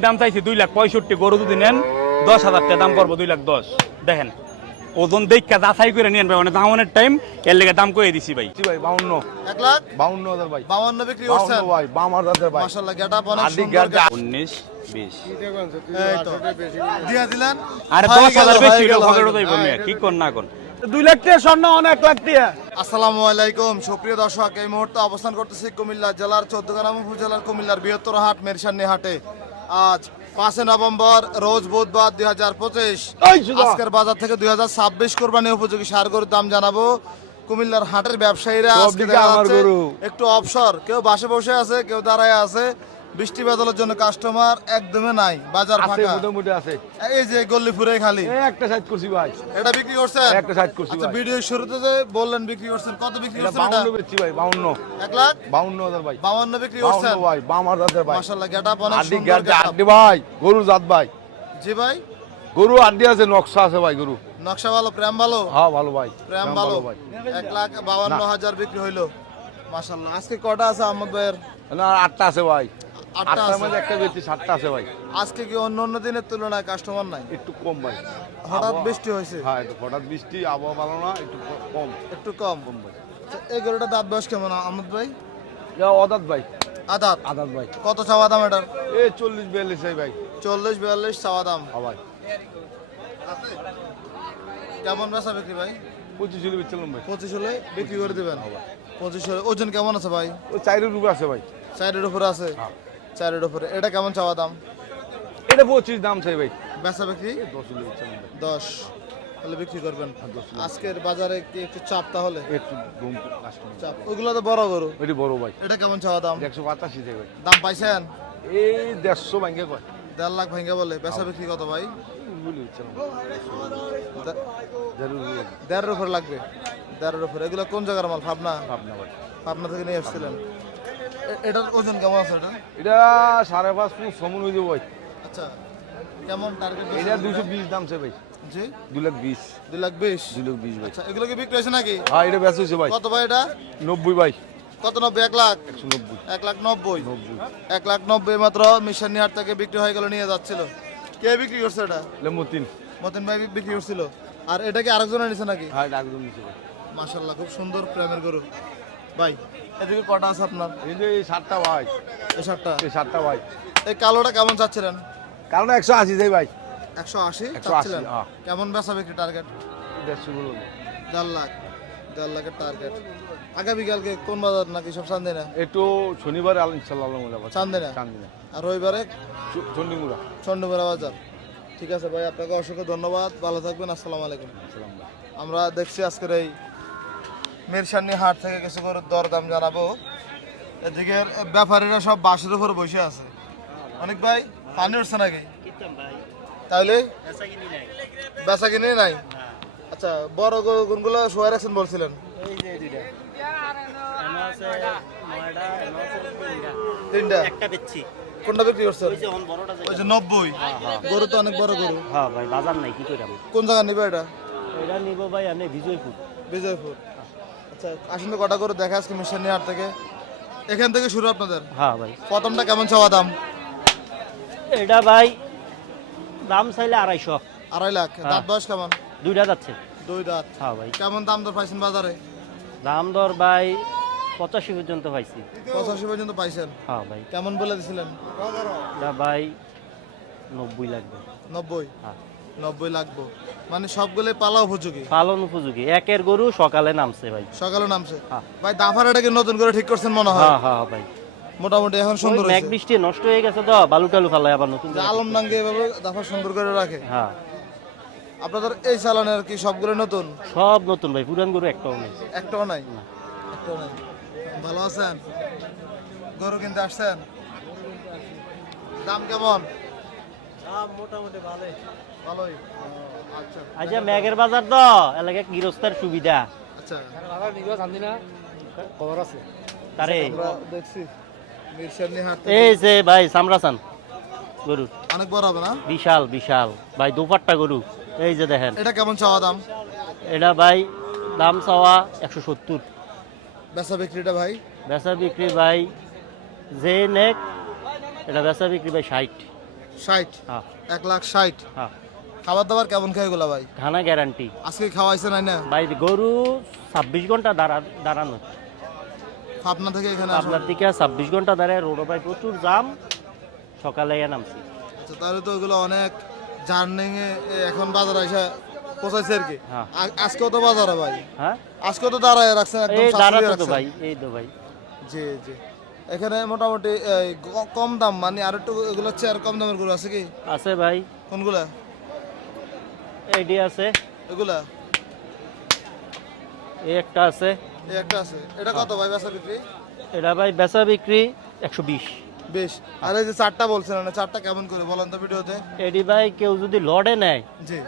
দাম চাইছি দুই লাখ পঁয়ষট্টি গরু যদি নেন দশ হাজার টাকা দাম পড়ব দুই লাখ দশ। দেখেন ওজন দেখা যাচাই করে নিয়েন ভাই মানে দামনের টাইম এর লেগে দাম কয়ে দিছি ভাই। জি ভাই বাউন্ন। এক লাখ? বাউন্ন হাজার ভাই। বাউন্ন বিক্রি বাউন্ন ভাই হাজার ভাই। মাশাআল্লাহ গেটআপ অনেক আদি সুন্দর গেট- getup। উনিশ বিশ। এই তো। দিয়া দিলেন? আরে হয়ে দশ হাজার গেল, বেশি। কি কর না কোন লাখ টাকা স্বর্ণ অনেক লাখ টাকা। আসসালামু আলাইকুম সুপ্রিয় দর্শক এই মুহূর্তে অবস্থান করতেছি কুমিল্লা জেলার চৌদ্দগ্রাম উপজেলার কুমিল্লার বৃহত্তর হাট মেরসান্নি হাটে। আজ পাঁচই নভেম্বর রোজ বুধবার দুই হাজার পঁচিশ। আজকের বাজার থেকে দুই হাজার ছাব্বিশ কোরবানি উপযোগী সার গরুর দাম জানাব। কুমিল্লার হাটের ব্যবসায়ীরা আজকে। একটু অবসর। কেউ বাসে বসে আছে কেউ দাঁড়ায় আছে। বৃষ্টি বাদলের জন্য কাস্টমার একদমই নাই বাজার আছে ফাঁকা। মোটামুটি আছে। এই যে গল্লিপুরে খালি। একটা সাইড করছি ভাই। এটা বিক্রি করছেন? একটা সাইড করছি আচ্ছা ভিডিও শুরুতে যে বললেন বিক্রি করছেন কত বিক্রি করছেন এটা? বাউন্ন বেচছি ভাই বাউন্ন। এক লাখ? বাউন্ন হাজার ভাই। বাউন্ন বিক্রি বাউন্ন করছেন? ভাই বাম হাজার ভাই। মাশাআল্লাহ গেটআপ অনেক সুন্দর গেট getup। আড্ডি ভাই গরু জাত ভাই। জি ভাই? গরু আড্ডি আছে নকশা আছে ভাই গরু। নকশা ভালো প্রেম ভালো? হ্যাঁ ভালো ভাই প্রেম ভালো। ভাই। এক লাখ বাউন্ন হাজার বিক্রি হইল। মাশাআল্লাহ আজকে কটা আছে আহমদ ভাইয়ের? না আটটা আছে ভাই। আটটার মধ্যে একটা বেচছি সাতটা আছে ভাই। আজকে কি অন্য অন্য দিনের তুলনায় কাস্টমার নাই? একটু কম ভাই। হঠাৎ বৃষ্টি হয়েছে? হ্যাঁ একটু হঠাৎ বৃষ্টি আবহাওয়া ভালো না একটু কম। একটু কম। কম ভাই। আচ্ছা, এই গরুটা দাঁত বয়স কেমন আহমদ ভাই? অদাত ভাই। আদাত? আদাত ভাই। কত চাওয়া দাম এটার? এই চল্লিশ বিয়াল্লিশ ভাই। চল্লিশ বিয়াল্লিশ চাওয়া দাম। হ্যাঁ ভাই। কেমন বেচা বিক্রি ভাই? পঁচিশ হলে ভাই। পঁচিশ হলে বিক্রি করে দিবেন। পঁচিশ হলে। ওজন কেমন আছে ভাই? চাইরের রূপে আছে ভাই। চারের উপরে আছে? হ্যাঁ। চারের উপরে। এটা কেমন চাওয়া দাম? এটা পঁচিশ দাম চাই ভাই। বেচা বিক্রি? দশ তাহলে বিক্রি করবেন। আজকের বাজারে কি একটু চাপ তাহলে? একটু চাপ। ওইগুলো তো বড় গরু। ওইটি বড় ভাই। এটা কেমন চাওয়া দাম? একশো পঁচাশি ভাই। দাম পাইছেন? এই দেড়শো ভাঙ্গে কয়। দেড় লাখ ভেঙে বলে। বেচা বিক্রি কত ভাই? দেড়ের উপরে লাগবে? দেড়ের উপরে। এগুলো কোন জায়গার মাল? ভাবনা? ভাবনা ভাই। ভাবনা থেকে নিয়ে এসেছিলেন এটার ওজন কেমন আছে এটা? এটা সাড়ে পাঁচ ফুট সমন হয়ে যাব ভাই আচ্ছা কেমন টার্গেট এটা দুশো বিশ দাম ভাই। জি? দু লাখ বিশ। লাখ বিশ? দু লাখ বিশ ভাই। আচ্ছা এগুলো কি বিক্রি হয়েছে নাকি? হ্যাঁ এটা হয়েছে ভাই। কত ভাই এটা? নব্বই ভাই। কত নব্বই? এক লাখ? এক লাখ নব্বই? এক লাখ নব্বই মাত্র মিশন থেকে বিক্রি হয়ে গেল নিয়ে যাচ্ছিল। কে বিক্রি করছে এটা? মতিন ভাই বিক্রি করছিল। আর এটা কি আরেকজনে নিছে নাকি? হ্যাঁ মাশাল্লাহ খুব সুন্দর প্রেমের গরু। ভাই এদিকে কটা আছে আপনার? এই যে এই সাতটা ভাই। এই সাতটা? এই সাতটা ভাই। এই কালোটা কেমন চাচ্ছিলেন? কারণ একশো আশি যাই ভাই। একশো আশি 180, চাচ্ছিলেন? হ্যাঁ। কেমন বেচা বিক্রি টার্গেট দেড়শো গুলো দেড় লাখ দেড় লাখের টার্গেট আগামী কালকে কোন বাজার নাকি সব চান্দে না? একটু শনিবারে ইনশাল্লাহ আল্লাহ চান্দে না? চান্দিনা আর রবিবারে? চন্ডিমুড়া চন্ডমেরা বাজার। ঠিক আছে ভাই আপনাকে অসংখ্য ধন্যবাদ। ভালো থাকবেন আসসালামু আলাইকুম। আমরা দেখছি আজকের এই মিরসানি হাট থেকে কিছু করে দরদাম জানাব। এদিকে ব্যাপারীরা সব বাসের উপর বসে আছে। অনেক ভাই পানি উঠছে নাকি? তাহলে বেচা কিনে নাই। আচ্ছা বড় গরু কোনগুলো শোয়া রাখছেন বলছিলেন। তিনটা একটা বেচছি। কোনটা বিক্রি করছেন? ওই যে অন ওই যে নব্বই। গরু তো অনেক বড় গরু। হ্যাঁ ভাই বাজার নাই কি করে কোন জায়গা নিবে এটা? এটা নিব ভাই আমি বিজয়পুর। বিজয়পুর। আচ্ছা আসুন তো কটা করে দেখা আজকে মিশন হাট থেকে। এখান থেকে শুরু আপনাদের? হ্যাঁ ভাই। প্রথমটা কেমন চাওয়া দাম? এটা ভাই দাম চাইলে আড়াইশো। আড়াই লাখ। দাঁত বয়স কেমন? দুইটা যাচ্ছে। দুই দাঁত। হ্যাঁ ভাই। কেমন দাম দর পাইছেন বাজারে? দাম দর ভাই পঁচাশি পর্যন্ত পাইছি। পঁচাশি পর্যন্ত পাইছেন? হ্যাঁ ভাই। কেমন বলে দিছিলেন? এটা ভাই নব্বই লাগবে। নব্বই? হ্যাঁ। নব্বই লাগবো। মানে সবগুলোই পালা উপযোগী। পালন উপযোগী। একের গরু সকালে নামছে ভাই। সকালে নামছে? হ্যাঁ। ভাই দাফার এটাকে নতুন করে ঠিক করছেন মনে হয়? হ্যাঁ হ্যাঁ ভাই। মোটামুটি এখন সুন্দর হয়েছে। বৃষ্টি নষ্ট হয়ে গেছে তো বালু টালু ফালাই আবার নতুন আলম নাঙ্গে এভাবে দাফা সুন্দর করে রাখে? হ্যাঁ। আপনাদের এই চালানের কি সবগুলো নতুন? সব নতুন ভাই পুরান গরু একটাও নেই। একটাও নাই? একটাও নাই। ভালো আছেন? গরু কিনতে আসছেন? দাম কেমন? ভালোই। ভালোই আচ্ছা। আচ্ছা মেঘের বাজার তো গৃহস্থের সুবিধা। আচ্ছা। তারে। দেখছি এই যে ভাই সামরাসান গরু। অনেক বড় হবে না? বিশাল বিশাল। ভাই দুপাট্টা গরু। এই যে দেখেন। এটা কেমন চাওয়া দাম? এটা ভাই দাম চাওয়া একশো সত্তর। বেচা বিক্রিটা ভাই? বেচা বিক্রি ভাই যে নেক এটা বেচা বিক্রি ভাই ষাট। ষাট। হ্যাঁ। এক লাখ ষাট। হ্যাঁ। খাবার দাবার কেমন খাই এগুলা ভাই? খানা গ্যারান্টি আজকে খাওয়াইছে নাই না? ভাই গরু ছাব্বিশ ঘণ্টা দাঁড়া দাঁড়ানো। পাবনা থেকে এখানে আপনার দিকে ছাব্বিশ ঘণ্টা দাঁড়ায় রোডে ভাই প্রচুর জাম। সকালে নামছি। আচ্ছা, তাহলে তো ওগুলো অনেক জার্নিং এ এখন বাজার এসে পৌঁছাইছে আর কি। হ্যাঁ। আজকেও তো বাজারে ভাই। হ্যাঁ? আজকেও তো দাঁড়ায় রাখছেন একদম সাশ্রয়ী তো ভাই এই তো ভাই। জি জি। এখানে মোটামুটি কম দাম মানে আর একটু এগুলো হচ্ছে আর কম দামের গরু আছে কি? আছে ভাই। কোনগুলা? এইডি আছে। এগুলা? এই একটা আছে। এই একটা আছে। এটা কত ভাই বেচা বিক্রি? এটা ভাই বেচা বিক্রি একশো বিশ। বেশ। আর এই যে চারটা বলছেন না চারটা কেমন করে বলেন তো ভিডিওতে? এডি ভাই কেউ যদি লড়ে নেয় জি।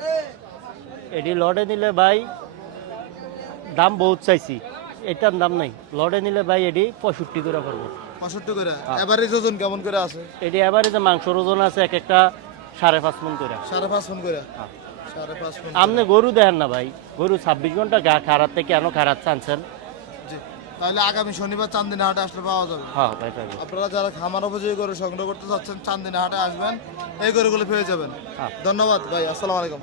এডি লড়ে নিলে ভাই দাম বহুত চাইছি। এটার দাম নাই। লড়ে নিলে ভাই এডি পঁয়ষট্টি করে করব। পঁয়ষট্টি করে। হ্যাঁ। ওজন কেমন করে আছে? এডি এবারে মাংসর ওজন আছে এক একটা সাড়ে পাঁচ মন করে। সাড়ে পাঁচ ফোন করে। হ্যাঁ। সাড়ে পাঁচ আপনি গরু দেন না ভাই। গরু ছাব্বিশ ঘণ্টা গা খারাপ থেকে কেন খারাপ চানছেন তাহলে আগামী শনিবার চান্দিনা হাটে আসলে পাওয়া যাবে। হ্যাঁ ভাই আপনারা যারা খামার উপযোগী গরু সংগ্রহ করতে চাচ্ছেন চান্দিনা হাটে আসবেন এই গরুগুলো পেয়ে যাবেন। হ্যাঁ। ধন্যবাদ ভাই। আসসালামু আলাইকুম।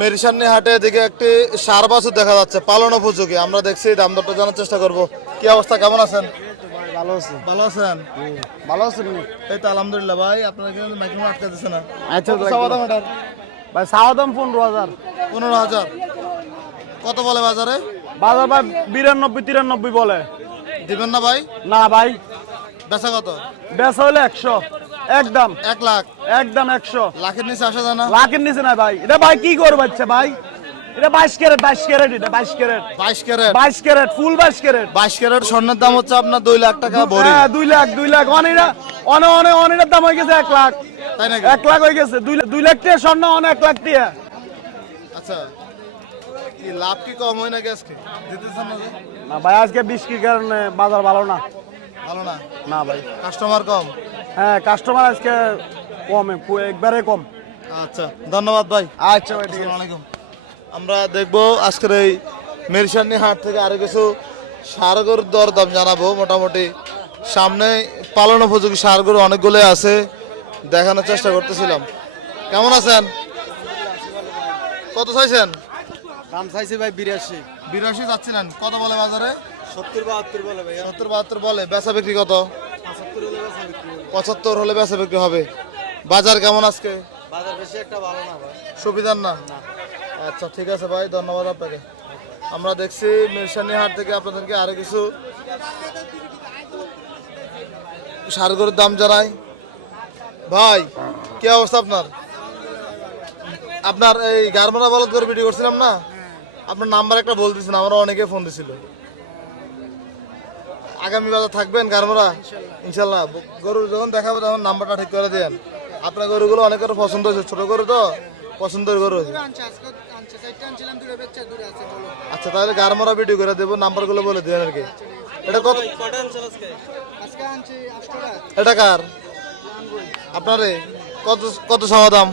মেরিসান্নি হাটে এদিকে একটি সার বাছুর দেখা যাচ্ছে পালন উপযোগী। আমরা দেখছি দাম দরটা জানার চেষ্টা করব। কি অবস্থা কেমন আছেন? ভালো আছে ভালো আছেন? ভালো আছেন? এই তো আলহামদুলিল্লাহ ভাই আপনার কিন্তু মাইক্রোফোন আটকে দিচ্ছে না। আচ্ছা, ভাই পনেরো হাজার। পনেরো হাজার। কত বলে বাজারে? বাজার ভাই বিরানব্বই তিরানব্বই বলে। দিবেন না ভাই? না ভাই। বেচা কত? বেচা হলে একশো। একদম। এক লাখ। একদম একশো। লাখের নিচে আসা যায় না? লাখের নিচে না ভাই। এটা ভাই কি করবে বাচ্চা ভাই? এটা বাইশ ক্যারেট বাইশ ক্যারেট এটা বাইশ ক্যারেট। বাইশ ক্যারেট? বাইশ ক্যারেট ফুল বাইশ ক্যারেট। বাইশ ক্যারেট স্বর্ণের দাম হচ্ছে আপনার দুই লাখ টাকা ভরি। হ্যাঁ দুই লাখ দুই লাখ। অনেকটা অনেক অনেক অনেকটার দাম হয়ে গেছে এক লাখ। তাই নাকি? এক লাখ হয়ে গেছে। দুই লাখ- দুই লাখ টাকা স্বর্ণ অনেক এক লাখ টাকা আচ্ছা। কি লাভ কি কম হয় নাকি আজকে? দিতেছেন না না ভাই আজকে বৃষ্টির কারণে বাজার ভালো না। ভালো না? না ভাই। কাস্টমার কম? হ্যাঁ কাস্টমার আজকে কম একবারে কম। আচ্ছা ধন্যবাদ ভাই। আচ্ছা ভাই ঠিক আছে। আসসালামু আলাইকুম। আমরা দেখব আজকের এই মেরসানি হাট থেকে আরও কিছু সারগর দর দাম জানাব। মোটামুটি সামনে পালন উপযোগী সারগর অনেকগুলো আছে দেখানোর চেষ্টা করতেছিলাম। কেমন আছেন? কত চাইছেন? দাম চাইছে ভাই বিরাশি। বিরাশি যাচ্ছিলেন কত বলে বাজারে? সত্তর বাহাত্তর বলে ভাই। সত্তর বাহাত্তর বলে। বেচা বিক্রি কত? পঁচাত্তর হলে বেচা বিক্রি হবে। পঁচাত্তর হলে বেচা বিক্রি হবে। বাজার কেমন আজকে? বাজার বেশি একটা ভালো না ভাই। সুবিধার না। আচ্ছা ঠিক আছে ভাই ধন্যবাদ আপনাকে। আমরা দেখছি মিরসানি হাট থেকে আপনাদেরকে আরও কিছু সারগরের দাম জানাই। ভাই কি অবস্থা আপনার? আপনার এই গারমারা বলদ করে ভিডিও করছিলাম না? আপনার নাম্বার একটা বলতেছেন আমরা অনেকে ফোন দিছিল। আগামী বাজার থাকবেন গারমারা? ইনশাল্লাহ। গরু যখন দেখাবো তখন নাম্বারটা ঠিক করে দেন। আপনার গরুগুলো অনেকের পছন্দ হয়েছে ছোট গরু তো? পছন্দের গরু? আচ্ছা তাহলে গারমারা ভিডিও করে দেবো নাম্বারগুলো বলে দেন আর কি। এটা কত? এটা কার? আপনারে? কত কত চাওয়া দাম?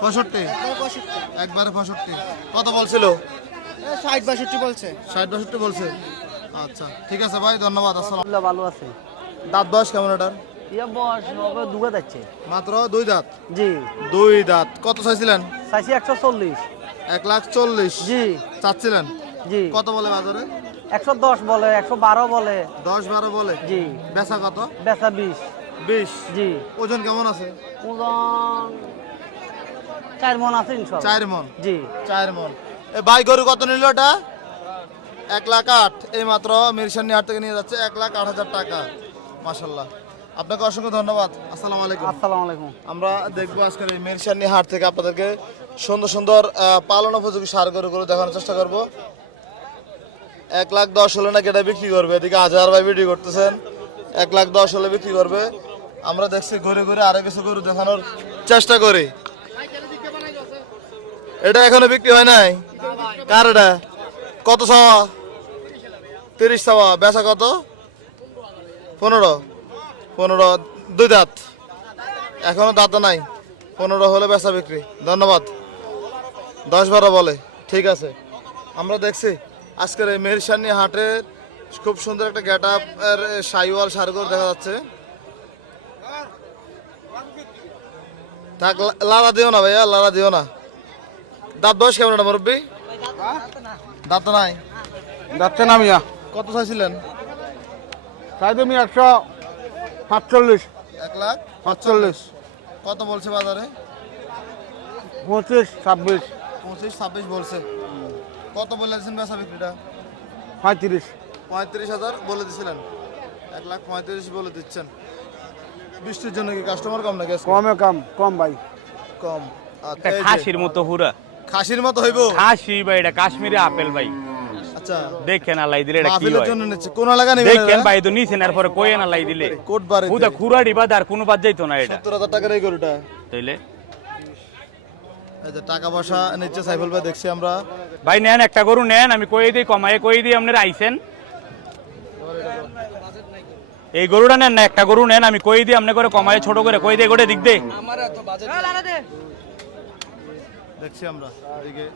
পঁয়ষট্টি। একবারে পঁয়ষট্টি। কত বলছিল? ষাট বাষট্টি বলছে। ষাট বাষট্টি বলছে। আচ্ছা ঠিক আছে ভাই ধন্যবাদ আসসালাম। ভালো আছে। দাঁত বয়স কেমন এটার? ইয়া দুগা যাচ্ছে মাত্র দুই দাঁত? জি। দুই দাঁত। কত চাইছিলেন? চাইছি একশো চল্লিশ। এক লাখ চল্লিশ। জি। চাচ্ছিলেন? জি। কত বলে বাজারে? একশো দশ বলে একশো বারো বলে। দশ বারো বলে? জি। বেচা কত? বেচা বিশ। বিশ? জি। ওজন কেমন আছে? ওজন চার মন আছে ইনশাল্লাহ। চার মন? জি। চার মন। এ ভাই গরু কত নিল এটা? এক লাখ আট। এই মাত্র মিরসানি হাট থেকে নিয়ে যাচ্ছে এক লাখ আট হাজার টাকা। মাসাল্লাহ আপনাকে অসংখ্য ধন্যবাদ। আসসালামু আলাইকুম। আসসালামু আলাইকুম। আমরা দেখব আজকের এই মিরসানি হাট থেকে আপনাদেরকে সুন্দর সুন্দর পালন উপযোগী সার গরুগুলো দেখানোর চেষ্টা করব। এক লাখ দশ হলে নাকি এটা বিক্রি করবে? এদিকে হাজার ভাই বিক্রি করতেছেন। এক লাখ দশ হলে বিক্রি করবে। আমরা দেখছি ঘুরে ঘুরে আরও কিছু গরু দেখানোর চেষ্টা করি। এটা এখনও বিক্রি হয় নাই? কার এটা? কত চাওয়া তিরিশ চাওয়া বেচা কত? পনেরো। পনেরো দুই দাঁত। এখনও দাঁত নাই পনেরো হলে বেচা বিক্রি। ধন্যবাদ। দশ বারো বলে ঠিক আছে। আমরা দেখছি আজকের এই মেরসানি হাটের খুব সুন্দর একটা গেট আপ এর সাইওয়াল সারগর দেখা যাচ্ছে। থাক লা- লালা দিও না ভাইয়া লালা দিও না। দাঁত বয়স কেমন এটা মুরব্বী? দাঁত নাই? যাচ্ছে না মিয়া। কত চাইছিলেন? তাই তুমি একশো। সাতচল্লিশ। এক লাখ সাতচল্লিশ। কত বলছে বাজারে? পঁচিশ ছাব্বিশ। পঁচিশ ছাব্বিশ বলছে। কত বলেছেন বেচা বিক্রিটা? পঁয়ত্রিশ। পঁয়ত্রিশ হাজার বলে দিছিলেন এক লাখ পঁয়ত্রিশ বলে দিচ্ছেন। বৃষ্টির জন্য কি কাস্টমার কম নাকি? কমে কম কম ভাই। কম। আচ্ছা খাসির মতো হুরা। খাসির মতো হইব? খাসি ভাই এটা কাশ্মীরি আপেল ভাই। আচ্ছা। দেখেন আল্লাহ দিলে এটা কি হয়? জন্য নিচ্ছে। কোন নেবেন দেখেন ভাই তো নিছেন এরপরে কইেন আল্লাহ দিলে। কোট খুরাড়ি বাদ আর কোনো বাদ যাইতো না এটা। সত্তর হাজার টাকার এই গরুটা। তাইলে? এই টাকা পয়সা নিচ্ছে সাইফুল ভাই দেখছি আমরা। ভাই নেন একটা গরু নেন আমি কই দিই কমায়ে কই দিই আপনারা আইছেন। এই গরুটা নেন না একটা গরু নেন আমি কই দিই আপনি করে কমায়ে ছোট করে কই দিয়ে গোটে দিক দে। দেখছি আমরা এদিকে।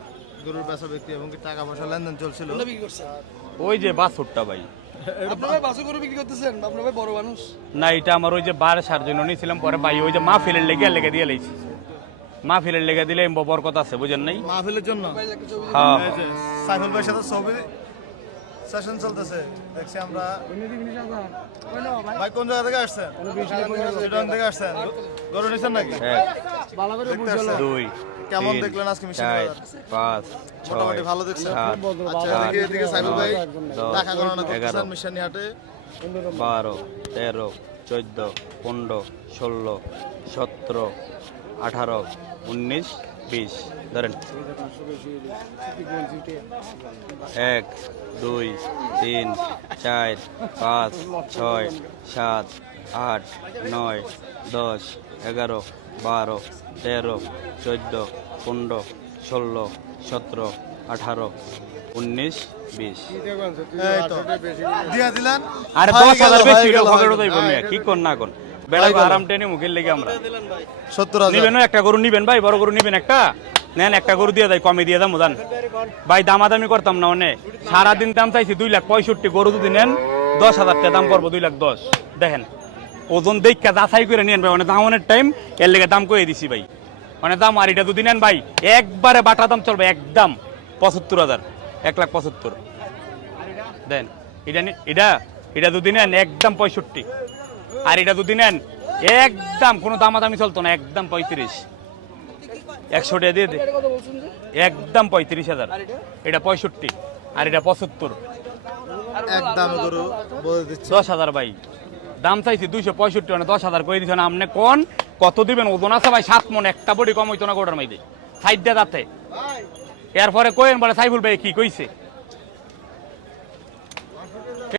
গরুর বেচা ব্যক্তি এবং কি টাকা পয়সা লেনদেন চলছিল। ওই যে বাছুরটা ভাই। না এটা আমার ওই যে বার সার জন্য নিয়েছিলাম পরে ভাই ওই যে মা ফিলের লেগে লেগে দিয়ে লাইছি। মা ফিলের লেগে দিলে বরকত আছে বুঝেন নাই? মাহফিলের জন্য? হ্যাঁ। সাইফুল ভাইয়ের সাথে ছবি সেশন চলতেছে। দেখছি আমরা ভাই কোন জায়গা থেকে আসছেন? থেকে আসছেন। গরু নিছেন নাকি? আসছেন? দুই কেমন দেখলেন আজকে মিশন চার পাঁচ মোটামুটি ভালো দেখছেন। আচ্ছা এদিকে এদিকে ভাই গণনা করতেছেন মিশন হাটে বারো তেরো চোদ্দ পনেরো ষোলো সতেরো আঠারো উনিশ বিশ ধরেন। এক দুই তিন চার পাঁচ ছয় সাত আট নয় দশ এগারো বারো তেরো চোদ্দ পনেরো ষোলো সতেরো আঠারো উনিশ বিশ। আরে দশ হাজার বেশি কি কোন না কোন বেড়া আরাম টেনে মুখের লেগে আমরা। সত্তর নিবেন একটা গরু নিবেন ভাই বড় গরু নিবেন একটা। নেন একটা গরু দিয়ে দেয় কমে দিয়ে দাম ভাই দামাদামি করতাম না অনে সারাদিন দাম চাইছি দুই লাখ পঁয়ষট্টি গরু যদি নেন দশ হাজার টাকা দাম করব দুই লাখ দশ। দেখেন ওজন দেখা যাচাই করে নিয়েন ভাই অনেক দামনের টাইম এর লেগে দাম করে দিছি ভাই। অনেক দাম আর এটা যদি নেন ভাই একবারে বাটা দাম চলবে একদম পঁচাত্তর হাজার এক লাখ পঁচাত্তর। দেন এটা নি- এটা এটা যদি নেন একদম পঁয়ষট্টি। আর এটা যদি নেন একদম কোনো দামাদামি চলতো না একদম পঁয়ত্রিশ। একশো টাকা দিয়ে একদম পঁয়ত্রিশ হাজার। এটা পঁয়ষট্টি আর এটা পঁচাত্তর। এক দামে গরু বলে দিচ্ছে। দশ হাজার ভাই। দাম চাইছি দুইশো পঁয়ষট্টি মানে দশ হাজার করে দিচ্ছেন আপনি কোন কত দিবেন ওজন আছে ভাই? সাত মন একটা বডি কম হইতো না গোটার মাইদে সাইড দিয়ে যাতে। এরপরে কইন বলে সাইফুল ভাই কি কইছে?